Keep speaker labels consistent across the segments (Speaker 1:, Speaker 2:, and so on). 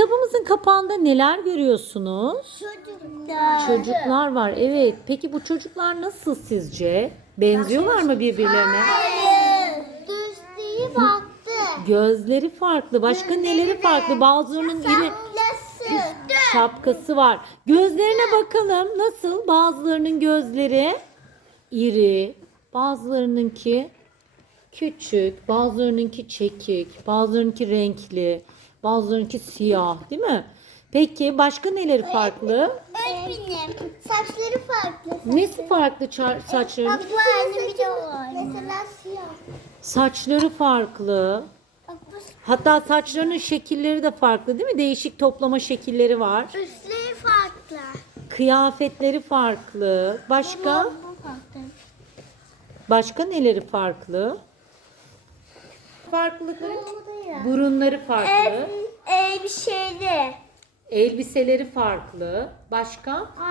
Speaker 1: Kitabımızın kapağında neler görüyorsunuz?
Speaker 2: Çocuklar.
Speaker 1: Çocuklar var. Evet. Peki bu çocuklar nasıl sizce? Benziyorlar mı birbirlerine?
Speaker 2: Hayır. Düzlüğü baktı.
Speaker 1: Gözleri farklı. Başka neleri farklı? Bazılarının iri şapkası var. Gözlerine bakalım. Nasıl? Bazılarının gözleri iri, bazılarınınki küçük, bazılarınınki çekik, bazılarınınki renkli, bazılarınınki siyah, değil mi? Peki başka neleri farklı?
Speaker 2: Öğretmenim. Saçları farklı.
Speaker 1: Nesi farklı saçların?
Speaker 2: Bak bu aynı bir de o aynı. Mesela siyah.
Speaker 1: Saçları farklı.
Speaker 2: Bak bu
Speaker 1: Hatta saçlarının şekilleri de farklı, değil mi? Değişik toplama şekilleri var.
Speaker 2: üstleri farklı.
Speaker 1: Kıyafetleri farklı. Başka?
Speaker 2: Bu farklı.
Speaker 1: Başka neleri farklı? Farklılıkları. Burunları farklı.
Speaker 2: Bir şeyde.
Speaker 1: Elbiseleri farklı. Başka?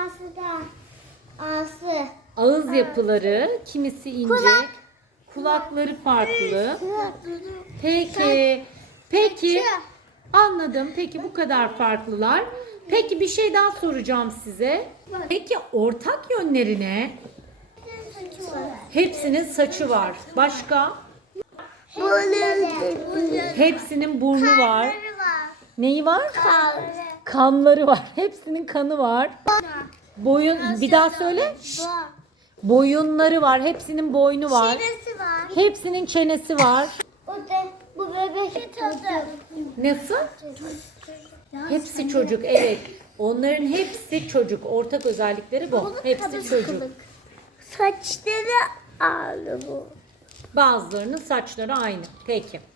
Speaker 2: Ağzı.
Speaker 1: Ağız yapıları, kimisi ince. Kulakları farklı. Peki. Anladım. Peki bu kadar farklılar. Peki bir şey daha soracağım size. Peki ortak yönleri ne? Hepsinin saçı var. Başka? Hepsinin burnu var. Neyi var? Kanları var. Hepsinin kanı var. Bir daha söyle. Boyunları var. Hepsinin boynu var.
Speaker 2: Çenesi var.
Speaker 1: Hepsinin çenesi var.
Speaker 2: Bu bebek tadı.
Speaker 1: Nasıl? Hepsi çocuk. Evet. Onların hepsi çocuk. Ortak özellikleri bu. Hepsi çocuk.
Speaker 2: Saçları ağlı bu.
Speaker 1: Bazılarının saçları aynı. Peki.